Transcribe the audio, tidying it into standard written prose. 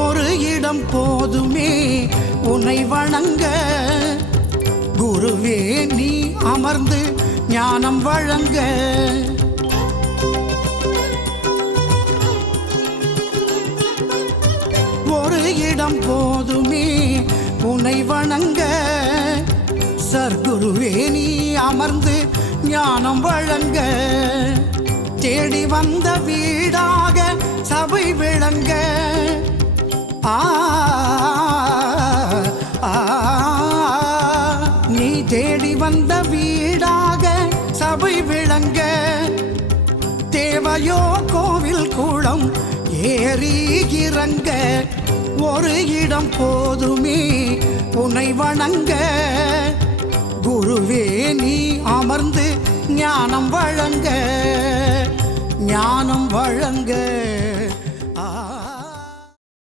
ஒரு இடம் போதுமே உன்னை வணங்க, குருவே நீ அமர்ந்து ஞானம் வழங்க. ஒரு இடம் போதுமே உன்னை வணங்க, சர்க்குருவே நீ அமர்ந்து ஞானம் வழங்க. தேடி வந்த வீடாக சபை விளங்க, நீ தேடி வந்த வீடாக சபை விளங்க. தேவையோ கோவில் கூடம் ஏறி இறங்க, ஒரு இடம் போதுமே உன்னை வணங்க, குருவே நீ அமர்ந்து ஞானம் வழங்க, ஞானம் வழங்க.